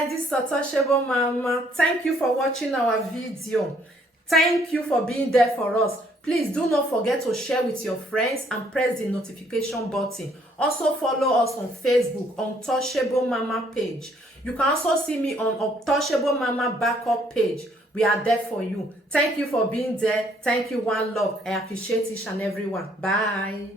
guys, this is Untouchable Mama. Thank you for watching our video. Thank you for being there for us. Please do not forget to share with your friends and press the notification button. Also follow us on Facebook, Untouchable Mama page. You can also see me on Untouchable Mama backup page. We are there for you. Thank you for being there. Thank you, one love. I appreciate each and everyone. Bye.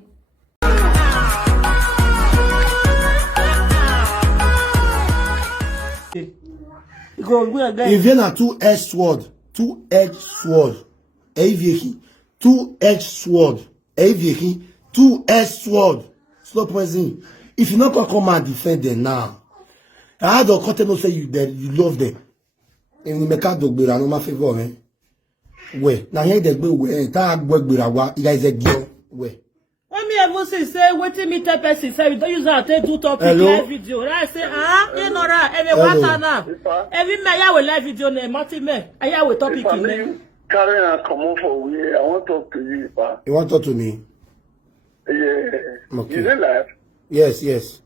Ivie na two-edged sword. Two-edged sword. Ivie. Two-edged sword. Ivie. Two-edged sword. Stop pressing. If you not come and defend them now, I had a content say you love them. And we make a dog bear no my favor, eh? Where? Now here they go where that work bear wa. You guys a girl where? When me ever say waiting me tell person say we don't use that do topic live video. I say Nora, every water now. Every me I will live video na multi me. I will topic in there. Carry and come on for we. I want to talk to you, pa. You want to talk to me? Yeah. Okay. Is it live? Yes, yes.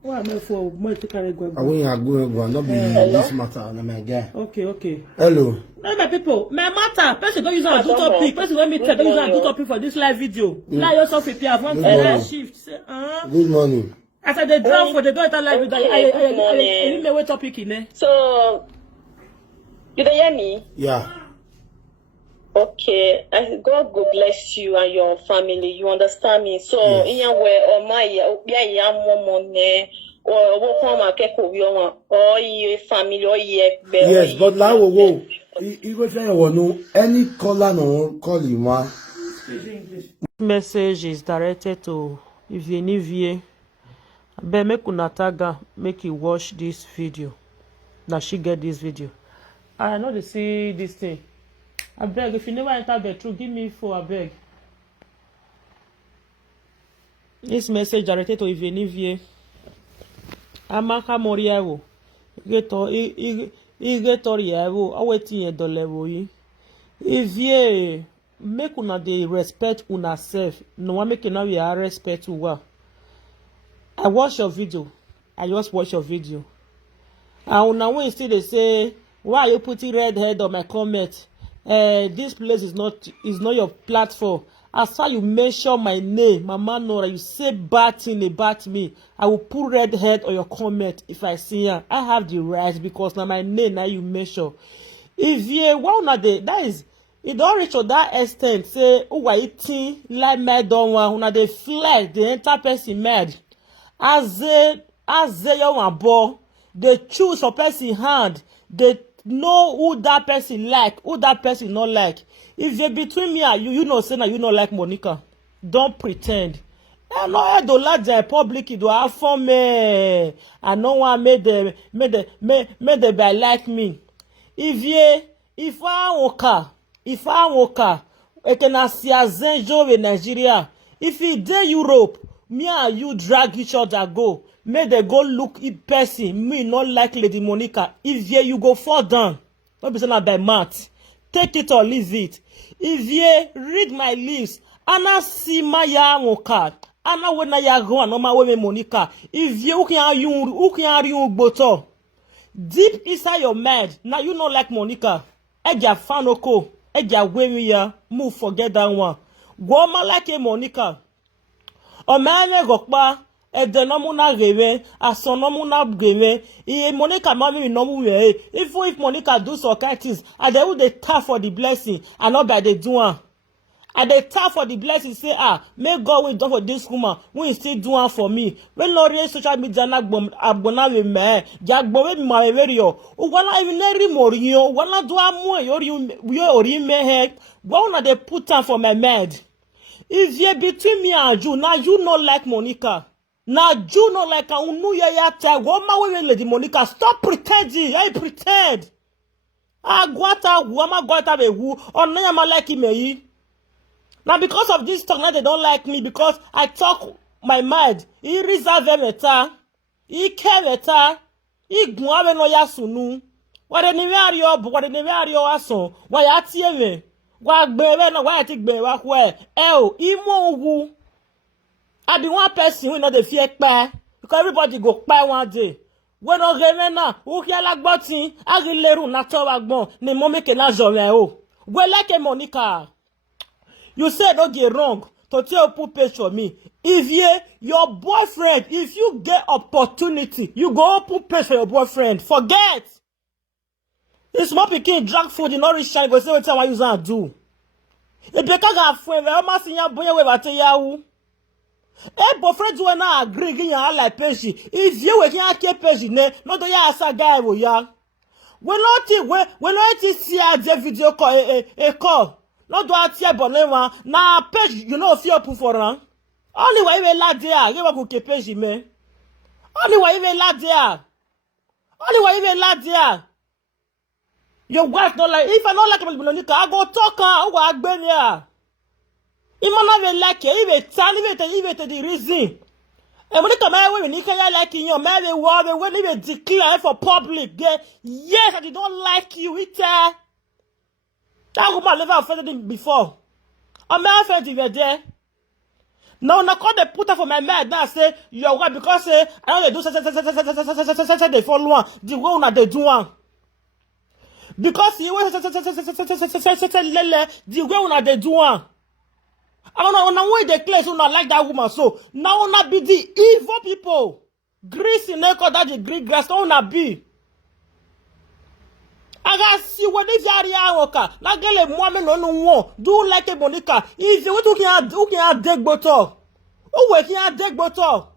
What am I for? More to carry go. I want to go. Not be this matter. No my guy. Okay. Hello. No, my people, my matter. Person don't use that do topic. Person when me tell don't use that do topic for this live video. Now yourself prepare. I want to shift. Say, Good morning. As I dey drown for the don't live video. I need me wait topic in there. So, you dey hear me? Yeah. Okay. God go bless you and your family. You understand me? So, in your way, or my yeah, money, or what form of keko we want, or your family, or your yes, but now whoa. You go tell you no any caller no call you ma. Message is directed to Ivie. But make una tag her, make you watch this video. Now she get this video. I know they see this thing. I beg, if you never enter the truth, give me info, I beg. This message directed to Ivie. Amaka Moriawo. Igetorio, I waiting a dollar. Ivie, make una dey respect una self. No one make now we are respect you well. I watch your video. I just watch your video. And now when still they say, why are you putting red head on my comment? This place is not your platform. As far you mention my name, Mama Nora, you say bad thing about me, I will put red head on your comment if I see her. I have the right because now my name now you mention. If you want that is it don't reach to that extent. Say oh why eating like mad on one una dey flex the entire person mad. As they your ball, they choose for person hand. They know who that person like, who that person not like. If they between me and you know say na you not like Monica. Don't pretend. I know I don't like the public do have for me. I know one made them by like me. If I walk, I can see a zenjo in Nigeria. If he dey Europe, me and you drag each other go. Make they go look in person. Me not like Lady Monica. If you go fall down, don't be saying by math. Take it or leave it. If you read my lips, Anna see my yamoka. Anna when I go and no my way Monica. If you can you boto. Deep inside your mind, now you not like Monica. Eja fanoko. Eja wemiya. Move forget that one. Go ma like a Monica. O manye gokpa. Edenomuna gave, asonomuna gave, Monica mami nomu we. If Monica do so kind things, and they would they tap for the blessing, and not by the doing. And they tap for the blessing, say, may God will do for this woman, we still doing for me. When no real social media na abona we me, jagbo we ma verio. Wala even eri morio, wala do amu yo ori me he. Wala they put time for my mad. If you between me and you, now you not like Monica. Now you know like a unu ya tag. What my women Lady Monica? Stop pretending. I pretend. Guata be who or no ma like me. Now because of this talk, now they don't like me because I talk my mind. He reserve meta. He care meta. He guave no yasunu. What the name are you? What the name are you? Aso. Why atie me? Why bebe no? Why take bebe? Why? Imo wu. I be one person we know the fear pay because everybody go pay one day. When on remena, who hear like button, I will leru na to wagbon, ne momme ke na jore o. We like a Monica. You said don't get wrong to tell put page for me. If your boyfriend, if you get opportunity, you go put page for your boyfriend. Forget. It's more picking drunk food in orange shine, go say what time I use and do. It because I friend, I must see your boy with a yahu. Eh, boyfriend do not agree in your like page. If you were here, keep page, not the yasa guy will ya. When not see a video call a call. Not do I tear bonema. Now page you know fear put for run. Only way we lad there, you will keep page me. Only way we lad there. Only way we lad there. Your wife don't like if I don't like Monica, I go talk her, I go agben ya. If I not like it, even the reason. And when you come out with Nika like in your married woman, when you declare for public, yes, I don't like you, it's that woman never offended him before. I'm not offended if you're there. No, not call the put her for my man now say your wife because I don't do such they follow one, the one they do one. Because you was the way they do one. I don't know why they claim so not like that woman. So now not be the evil people. Greece in echo that the Greek grass don't be. I got see what this area worker. Now get a woman no one. Do like a Monica. If you want to who can dig bottle. Oh, we can dig bottle.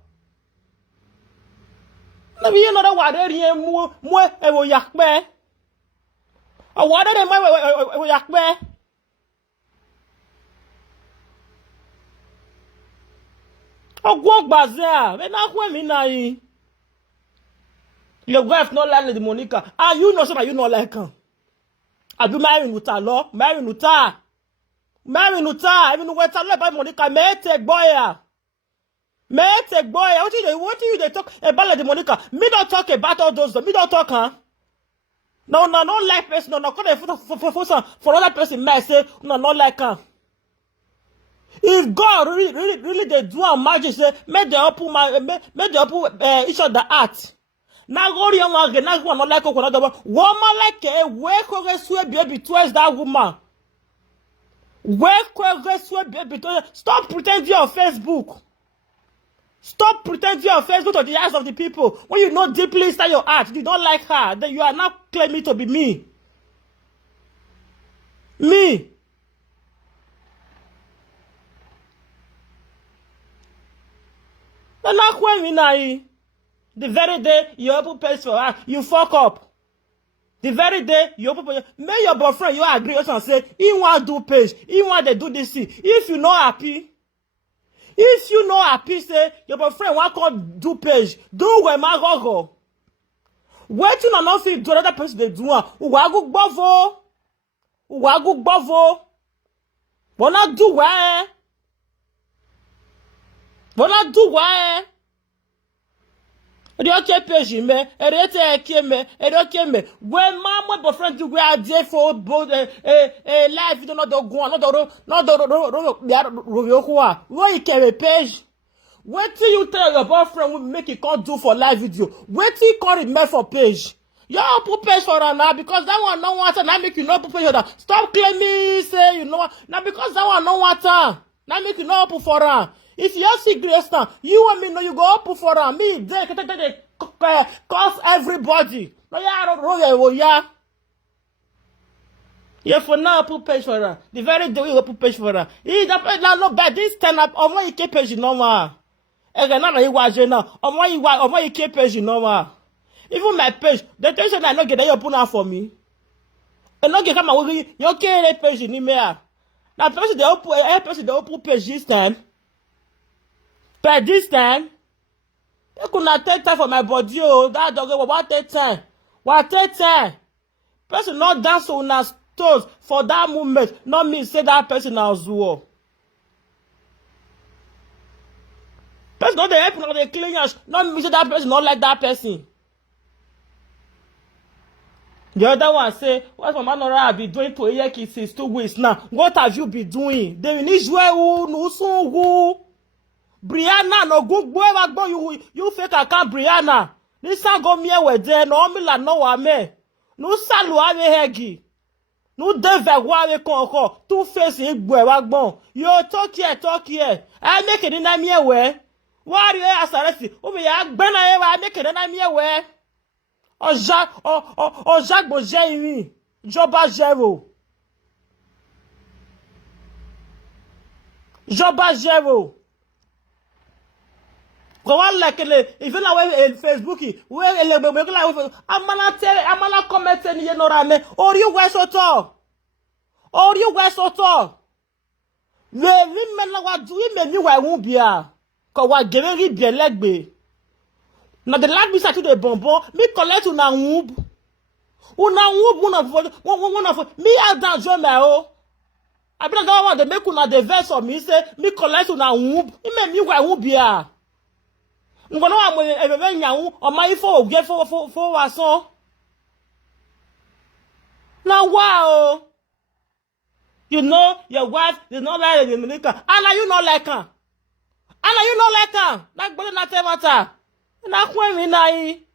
Maybe you know that what they here more evo yakbe. Or what they my yakbe. Oh, walk bazaar. When I went in now, your wife not like the Monica. Ah, you know somebody you not like her. I do marry Nuta law, marry Nuta. Even when I about Monica, may take boy. What do you they talk about the Monica? Me don't talk about all those. Me don't talk, huh? No, not like person. No, for other person. May say no, not like her. If God really they do a magic, say make the open each other heart. Now go young again, now one not like another woman like a where swear baby towards that woman. Where swear baby stop pretending on Facebook. Stop pretending on Facebook to the eyes of the people. When you know deeply inside your heart, you don't like her, then you are not claiming to be me. Me. And not when we know the very day you open page for her, you fuck up. The very day you open page, may your boyfriend you agree and say, he want do page, he want to do this thing. If you not happy, say your boyfriend want to do page, do where my go. Wait till not see do another person they do one. Uwagu bavo. Wanna do where? Voilà do why? Okay page me, okay me. When my boyfriend do we are there for both live video not go on, why you carry page? Wait till you tell your boyfriend will make it can't do for live video. Wait till you call it made for page. You put page for her now because that one no water now make you not put page for that. Stop claiming say you know now because that one no water now make you not put for her. If you see grace now, you and me know you go up for her. Me, they cause everybody. No, yeah. Yeah, for now, put page for her. The very day we go put page for her. That not bad. This stand up, on why you keep page no more. Again, now you watch now. On why you keep page no more. Even my page, the tension I not get that you put out for me. And not get come and you can't page in email. Now, person they open page this time. But this time, you could not take time for my body. Oh, that dog, what take time? What take time? Person not dance on us toes for that moment. Not me say that person as well. Person not the help, not the cleaners. Not me say that person not like that person. The other one say, what Mama Nora be doing to a year since 2 weeks now? What have you been doing? They need you who no so who. Brianna no good boy agbo you fake account Brianna. Nisa go mie we de no mi la no wa me. No salu ave hegi. No deve wa we kon two face igbo e wa gbon. Yo talk here. I make it na mie we. Wa ri asaresi o me ya gbe na e wa make it na mie we. Oja gbo je yin. Joba zero. Joba zero. Go on like if you know Facebook, where amala comment ni Nora me, or you guys soto. Or you guys soto. We men la wa do men you wa won bia. Ko wa gere ri bia legbe. Na the lag be sa to the bonbon, me collect una wub. Una wub one of me out down jo me o. I be go want to make una the verse of me say me collect una wub. Me wa wub bia. Ngono wa ebe nyawu o ma ifo ogwe fo wa so na wow. You know your wife is not like the America. And you not like her. And you not like her. Na gbole na temata. Na kwen mi na yi.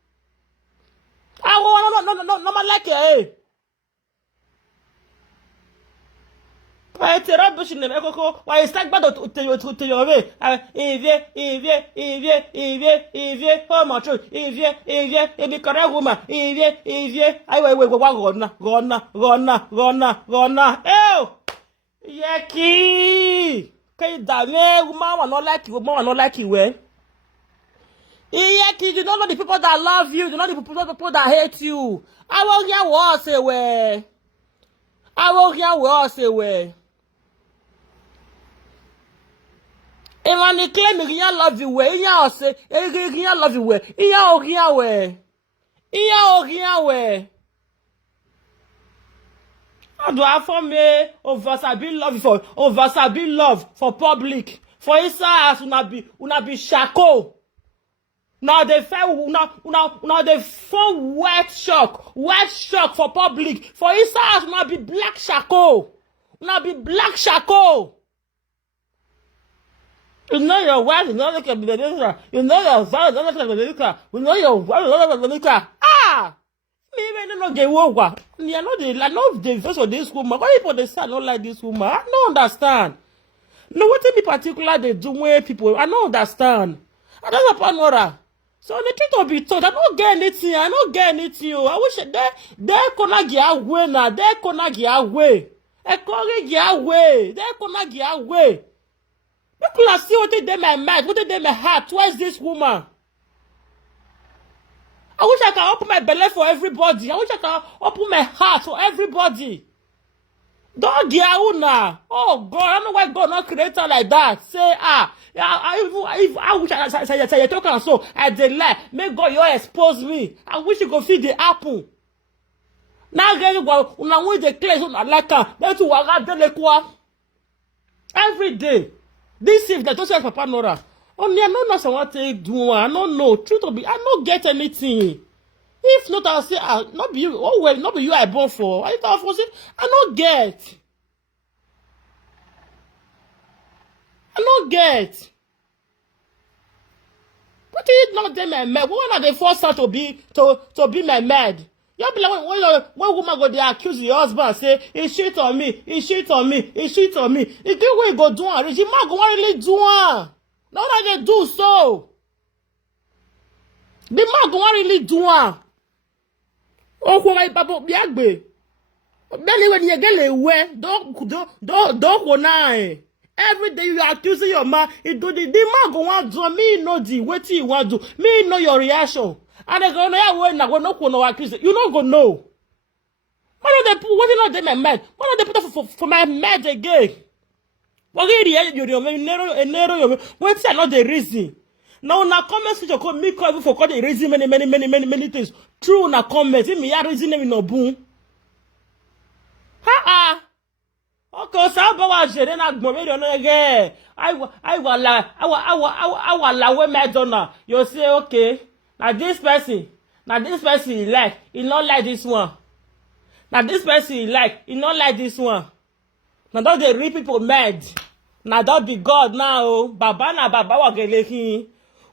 No ma like her. Why te rubbish in the Ekoko? Why is that bad to your way? Ivie, oh my truth. Ivie, be correct woman. Ivie, I gonna. Oh, Yaki. Okay, damn, woman, not like you, not like you, well. Yaki, you don't know the people that love you, you know the people that hate you. I will hear what say, way. I will hear what say, way. If I claim you love you way, you say, you love you way, you how do I form me over sabi love for public? For inside una be shako. Now they feel now they form wet shock for public. For inside una be black shako. Una be black shako. You know your wife is not like a Veronica. You know your father is not like a Veronica. You know your wife is not like a Veronica. Ah! Me even no get wowa. I know the face of this woman. Why people they say I don't like this woman? I don't understand. No, what in particular they do when people I don't understand. I don't know Nora. So the truth will be told. I don't get anything. I wish they gonna get away now. They gonna get away. I can't get away. They gonna get away. People are still what they did my mind, what they did my heart towards this woman. I wish I can open my belly for everybody. I wish I can open my heart for everybody. Don't get out now. Oh God, I don't know why God not create her like that. Say if I wish I say you talking so I dey lie. May God you expose me. I wish you go feed the apple. Now get go una win the clay so like her. That's why dey kwa. Every day. This if that don't say Papa Nora. Only I don't know someone take do. I don't know. Truth to be, I don't get anything. If not, I'll say, not be you. Oh well, not be you I born for. I thought for say, I don't get. But it not them my maid. When are they forced her to be my maid? You be like when woman go they accuse your husband say he cheat on me. The way go do it, the man go really do it. Now that they do so. The man go really do it. Oh, why papa biagbe. Then when you get away, don't go now. Every day you are accusing your man. The man go want do me know the what he want do. Me know your reaction. And they go no accuse. You not go know. Why don't they put what not my mind? Why don't they put for my mind again? What you what's not the reason? Now na comment section call me call for call the reason many things. True na comment me ya reason me no boom. Okay, so how about jere na gbon me no again. I we me dona. You say okay. Now this person he like, he not like this one. Now this person he like, he not like this one. Now don't they read people mad. na that be God now. Baba na baba wa gelekin.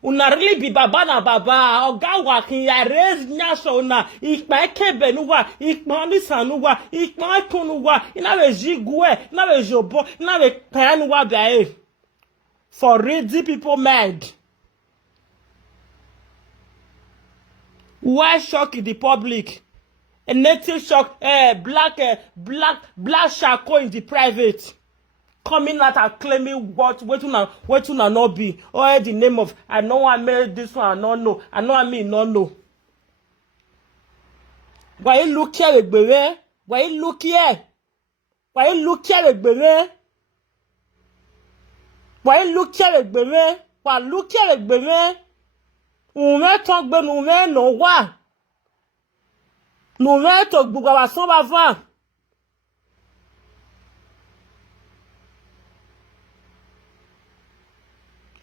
Una really be baba na baba. Oga wa kin ya raise nyasho una. Ikpa kebe nuwa. Ikpa nisa nuwa. Ikpa kunuwa. Ina we jigwe. Ina we jobo. Ina we penuwa biae. For ready people mad. Why shock the public? A native shock, black shako in the private. Coming out and claiming what una not be. Or the name of, I know I made this one, I don't know. I know I mean, not know. Why you look here, baby? Why you look here? Why you look here, baby? Why you look here, baby? Why look here, baby? Ume talk be ume no wa. Ume talk buga wa so ba van.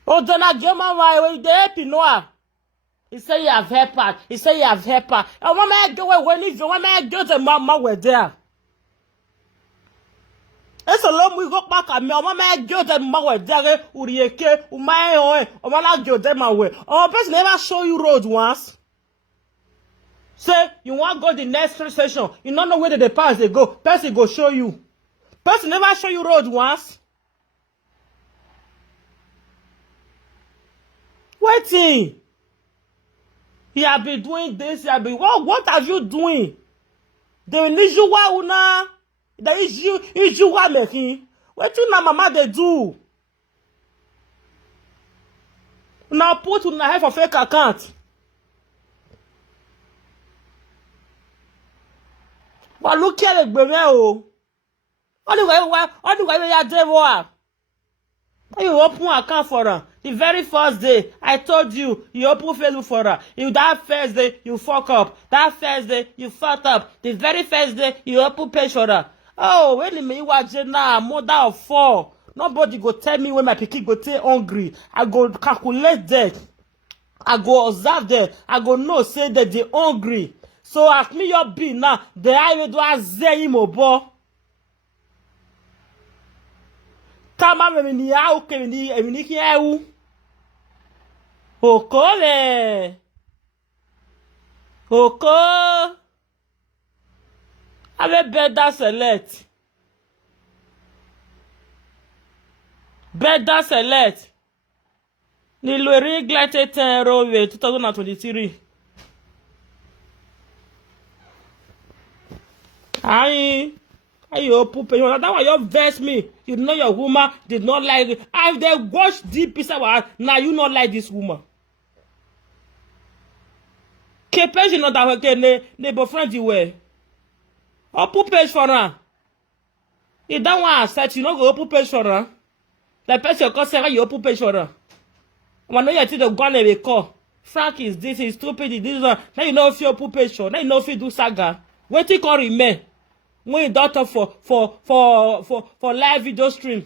O dona German wa we dey help Noah. He say you have help her. He say you have help her. And when I go when if when I go the mama were there. It's a long we go back at me. Mama go the mama were there. Urieke umai oe. O mama go them away. Oh, person never show you road once. Say you want go the next station. You don't know where the pass they go. Person go show you. Person never show you road once. Waiting. He have been doing this. He have been. What are you doing? The unusual una. The issue what making. What you na mama they do? Now put una have a fake account. But look here, baby. Oh, anyway, you are devil. Why you open account for her? The very first day, I told you, you open Facebook for her. That first day, you fuck up. That first day, you fucked up. The very first day, you open page for her. Oh, when you watch now, mother of 4. Nobody go tell me when my pikin go stay hungry. I go calculate that. I go observe that. I go know, say that they hungry. So ask me your bill now. The highway do a zay mobo. Kama meni ya uke meni ki ya u. Okole. Oko. Ave better select. Better select. Ni lo regulated rowe 2023. Aye. You open page. That why you vex me. You know your woman did not like it. If they watch deep inside, now you not like this woman. Que page you know that ne boyfriend you were. Open page for her. You don't want to set, you know go open page for her. The person call say you open page for her. When you see the gun they call. Frank is this, is stupid, is this one. Now you know if you open page for. Now you know if you do saga. Wait till you remain. When you daughter for live video stream.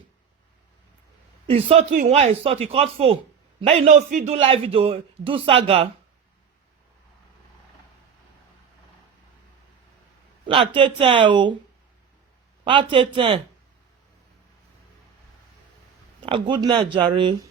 Insult 2 in 1, insult he caught 4. Now you know if you do live video, do saga. Na take time oh. What take time? A good night, Jerry.